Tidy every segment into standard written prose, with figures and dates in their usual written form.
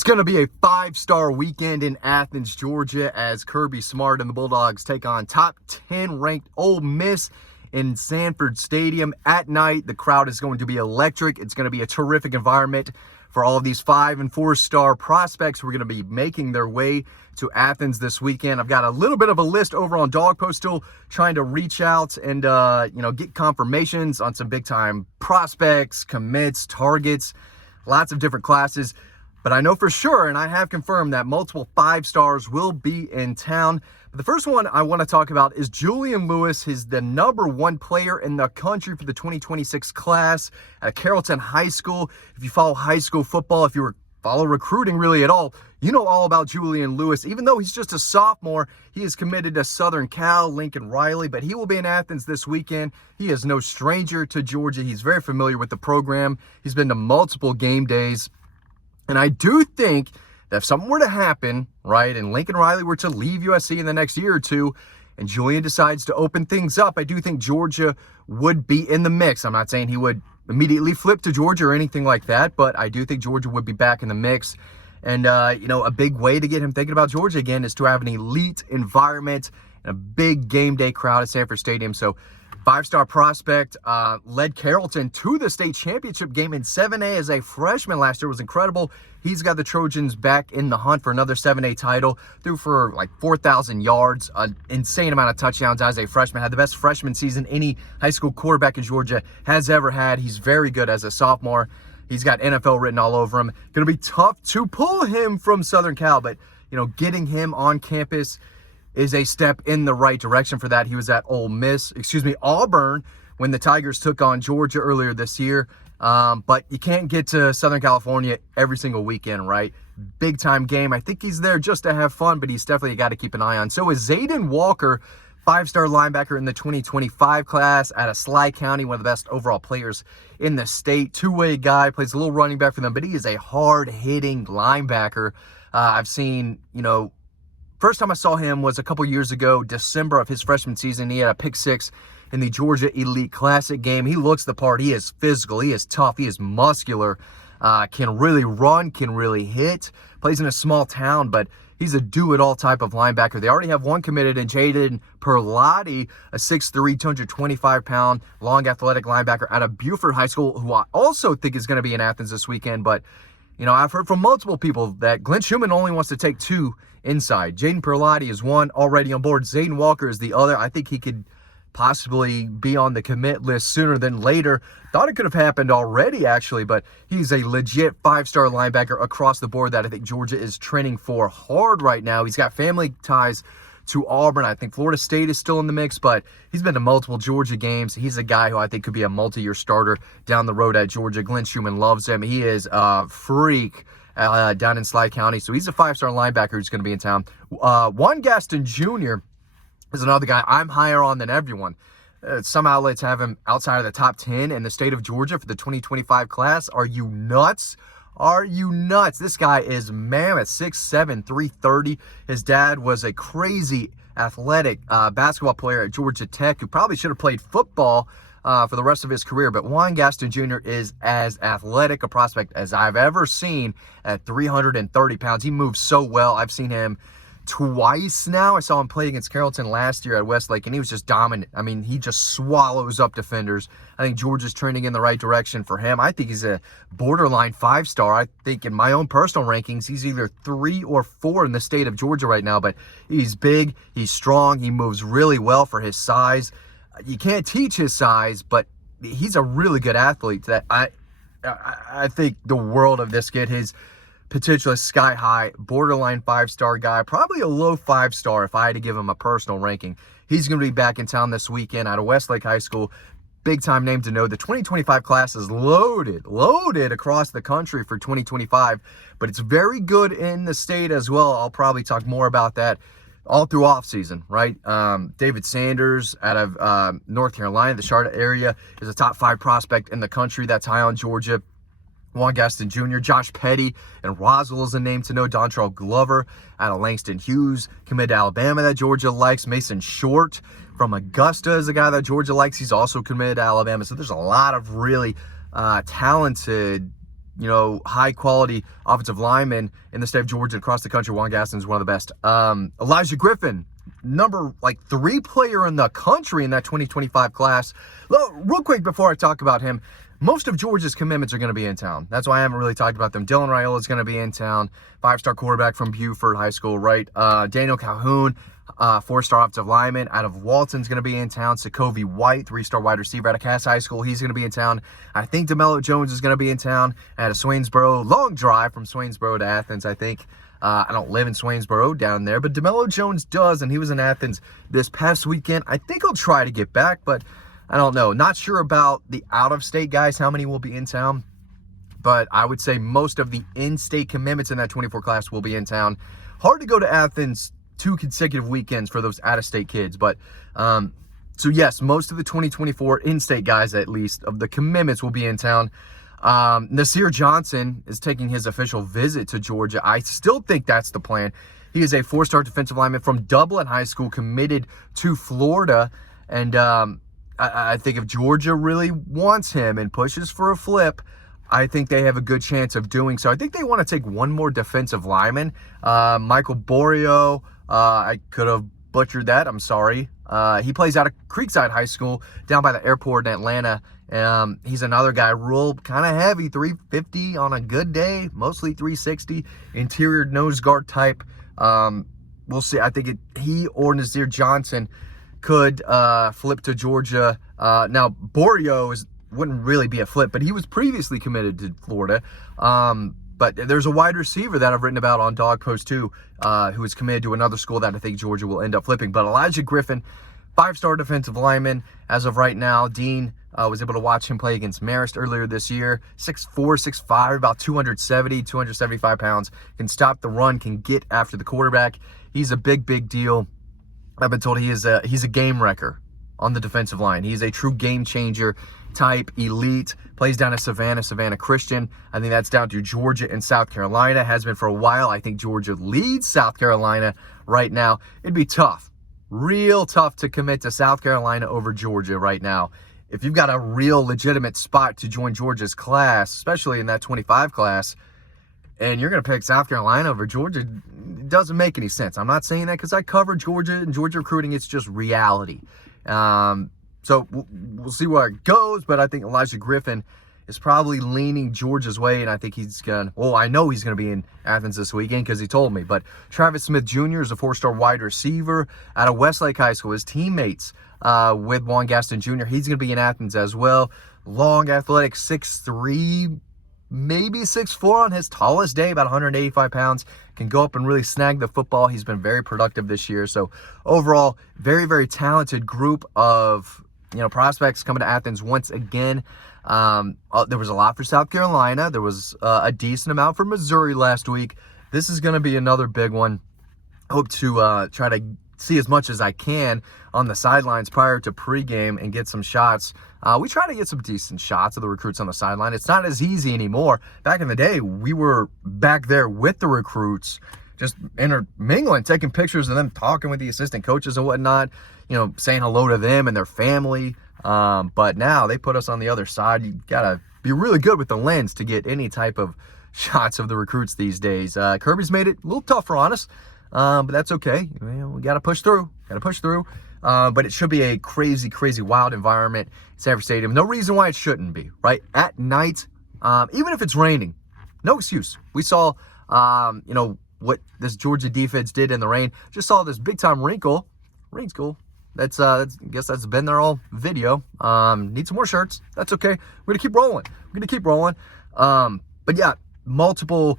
It's going to be a five-star weekend in Athens, Georgia, as Kirby Smart and the Bulldogs take on top 10 ranked Ole Miss in Sanford Stadium at night. The crowd is going to be electric. It's going to be a terrific environment for all of these 5- and 4-star prospects who are going to be making their way to Athens this weekend. I've got a little bit of a list over on Dawg Post, still trying to reach out and get confirmations on some big-time prospects, commits, targets, lots of different classes. But I know for sure, and I have confirmed, that multiple 5-stars will be in town. But the first one I want to talk about is Julian Lewis. He's the #1 player in the country for the 2026 class at Carrollton High School. If you follow high school football, if you follow recruiting really at all, you know all about Julian Lewis. Even though he's just a sophomore, he is committed to Southern Cal, Lincoln Riley, but he will be in Athens this weekend. He is no stranger to Georgia. He's very familiar with the program. He's been to multiple game days. And I do think that if something were to happen, right, and Lincoln Riley were to leave USC in the next year or two, and Julian decides to open things up, I do think Georgia would be in the mix. I'm not saying he would immediately flip to Georgia or anything like that, but I do think Georgia would be back in the mix. And, a big way to get him thinking about Georgia again is to have an elite environment and a big game day crowd at Sanford Stadium. So 5-star prospect, led Carrollton to the state championship game in 7A as a freshman last year. It was incredible. He's got the Trojans back in the hunt for another 7A title. Threw for like 4,000 yards, an insane amount of touchdowns as a freshman. Had the best freshman season any high school quarterback in Georgia has ever had. He's very good as a sophomore. He's got NFL written all over him. Going to be tough to pull him from Southern Cal, but, getting him on campus is a step in the right direction for that. He was at Auburn, when the Tigers took on Georgia earlier this year. But you can't get to Southern California every single weekend, right? Big time game. I think he's there just to have fun, but he's definitely got to keep an eye on. So is Zaden Walker, 5-star linebacker in the 2025 class out of Sly County, one of the best overall players in the state. Two-way guy, plays a little running back for them, but he is a hard-hitting linebacker. I've seen, first time I saw him was a couple years ago, December of his freshman season. He had a pick 6 in the Georgia Elite Classic game. He looks the part. He is physical. He is tough. He is muscular. Can really run, can really hit. Plays in a small town, but he's a do-it-all type of linebacker. They already have one committed in Jaden Perlotti, a 6'3", 225-pound, long athletic linebacker out of Buford High School, who I also think is going to be in Athens this weekend. But, I've heard from multiple people that Glenn Schumann only wants to take 2 inside. Jaden Perlotti is one already on board. Zaden Walker is the other. I think he could possibly be on the commit list sooner than later. Thought it could have happened already, actually, but he's a legit 5-star linebacker across the board that I think Georgia is training for hard right now. He's got family ties to Auburn. I think Florida State is still in the mix, but he's been to multiple Georgia games. He's a guy who I think could be a multi-year starter down the road at Georgia. Glenn Schumann loves him. He is a freak down in Sly County, so he's a 5-star linebacker who's going to be in town. Juan Gaston Jr. is another guy I'm higher on than everyone. Some outlets have him outside of the top 10 in the state of Georgia for the 2025 class. Are you nuts? Are you nuts? This guy is mammoth, 6'7", 330. His dad was a crazy athletic basketball player at Georgia Tech who probably should have played football for the rest of his career. But Juan Gaston Jr. is as athletic a prospect as I've ever seen at 330 pounds. He moves so well. I've seen him twice now. I saw him play against Carrollton last year at Westlake, and he was just dominant. I mean, he just swallows up defenders. I think Georgia's trending in the right direction for him. I think he's a borderline 5-star. I think in my own personal rankings, he's either 3 or 4 in the state of Georgia right now, but he's big, he's strong, he moves really well for his size. You can't teach his size, but he's a really good athlete. That I think the world of this kid. His potential is sky high, borderline 5-star guy, probably a low 5-star if I had to give him a personal ranking. He's going to be back in town this weekend out of Westlake High School. Big time name to know. The 2025 class is loaded across the country for 2025, but it's very good in the state as well. I'll probably talk more about that all through off season, right? David Sanders out of North Carolina, the Charlotte area, is a top 5 prospect in the country that's high on Georgia. Juan Gaston Jr., Josh Petty, and Roswell is a name to know. Dontrell Glover out of Langston Hughes, committed to Alabama that Georgia likes. Mason Short from Augusta is a guy that Georgia likes. He's also committed to Alabama. So there's a lot of really talented high quality offensive linemen in the state of Georgia, across the country. Juan Gaston is one of the best. Elijah Griffin, number 3 player in the country in that 2025 class. Real quick before I talk about him, most of Georgia's commitments are going to be in town. That's why I haven't really talked about them. Dylan Raiola is going to be in town, 5-star quarterback from Buford High School, right? Daniel Calhoun, 4-star offensive lineman out of Walton's going to be in town. Sokovie White, 3-star wide receiver out of Cass High School. He's going to be in town. I think DeMello Jones is going to be in town out of Swainsboro. Long drive from Swainsboro to Athens, I think. I don't live in Swainsboro down there, but DeMello Jones does, and he was in Athens this past weekend. I think I'll try to get back, but I don't know. Not sure about the out-of-state guys, how many will be in town, but I would say most of the in-state commitments in that 24 class will be in town. Hard to go to Athens 2 consecutive weekends for those out-of-state kids, but so yes, most of the 2024 in-state guys, at least, of the commitments will be in town. Nasir Johnson is taking his official visit to Georgia. I still think that's the plan. He is a 4-star defensive lineman from Dublin High School, committed to Florida, and I think if Georgia really wants him and pushes for a flip, I think they have a good chance of doing so. I think they want to take one more defensive lineman. Michael Boro, I could have butchered that. I'm sorry. He plays out of Creekside High School down by the airport in Atlanta. He's another guy, real kind of heavy, 350 on a good day, mostly 360, interior nose guard type. We'll see. I think he or Nasir Johnson could flip to Georgia. Now, Borio wouldn't really be a flip, but he was previously committed to Florida. But there's a wide receiver that I've written about on Dawg Post 2 who is committed to another school that I think Georgia will end up flipping. But Elijah Griffin, 5-star defensive lineman as of right now. Dean was able to watch him play against Marist earlier this year. 6'4", 6'5", about 275 pounds. Can stop the run, can get after the quarterback. He's a big deal. I've been told he's a game wrecker on the defensive line. He's a true game changer type elite. Plays down at Savannah Christian. I think that's down to Georgia and South Carolina. Has been for a while. I think Georgia leads South Carolina right now. It'd be tough, real tough to commit to South Carolina over Georgia right now. If you've got a real legitimate spot to join Georgia's class, especially in that 25 class, and you're going to pick South Carolina over Georgia, it doesn't make any sense. I'm not saying that because I cover Georgia and Georgia recruiting. It's just reality. So we'll see where it goes, but I think Elijah Griffin is probably leaning Georgia's way, and I think he's going to, well, I know he's going to be in Athens this weekend because he told me, but Travis Smith Jr. is a 4-star wide receiver out of Westlake High School. His teammates with Juan Gaston Jr., he's going to be in Athens as well. Long, athletic, 6'3", maybe 6'4" on his tallest day, about 185 pounds. Can go up and really snag the football. He's been very productive this year. So overall, very talented group of prospects coming to Athens once again. There was a lot for South Carolina. There was a decent amount for Missouri last week. This is going to be another big one. Hope to try to see as much as I can on the sidelines prior to pregame and get some shots. We try to get some decent shots of the recruits on the sideline. It's not as easy anymore. Back in the day, we were back there with the recruits, just intermingling, taking pictures of them, talking with the assistant coaches and whatnot, saying hello to them and their family. But now they put us on the other side. You got to be really good with the lens to get any type of shots of the recruits these days. Kirby's made it a little tougher on us, but that's okay. We got to push through. But it should be a crazy wild environment at Sanford Stadium. No reason why it shouldn't be, right? At night, even if it's raining, no excuse. We saw, what this Georgia defense did in the rain. Just saw this big-time wrinkle. Rain's cool. That's I guess that's been their all video. Need some more shirts. That's okay. We're gonna keep rolling. But yeah, multiple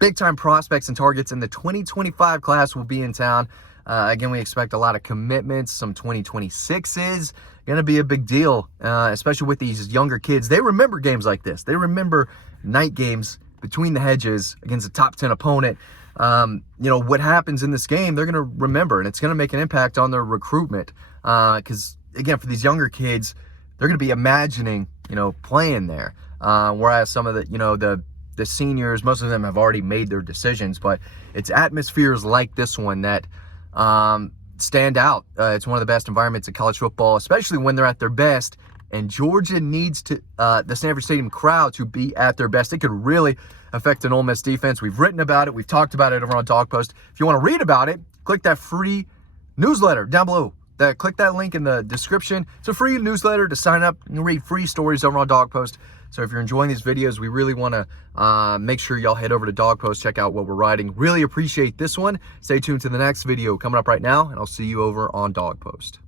big-time prospects and targets in the 2025 class will be in town. Again, we expect a lot of commitments. Some 2026s. Going to be a big deal, especially with these younger kids. They remember games like this. They remember night games between the hedges against a top 10 opponent. What happens in this game, they're going to remember, and it's going to make an impact on their recruitment. Because, again, for these younger kids, they're going to be imagining, playing there. Whereas some of the seniors, most of them have already made their decisions. But it's atmospheres like this one that stand out. It's one of the best environments in college football, especially when they're at their best and Georgia needs to the Sanford Stadium crowd to be at their best. It could really affect an Ole Miss defense. We've written about it. We've talked about it over on Dawg Post. If you want to read about it, click that free newsletter down below. Click that link in the description. It's a free newsletter to sign up and read free stories over on Dawg Post. So if you're enjoying these videos, we really want to make sure y'all head over to Dawg Post, check out what we're writing. Really appreciate this one. Stay tuned to the next video coming up right now, and I'll see you over on Dawg Post.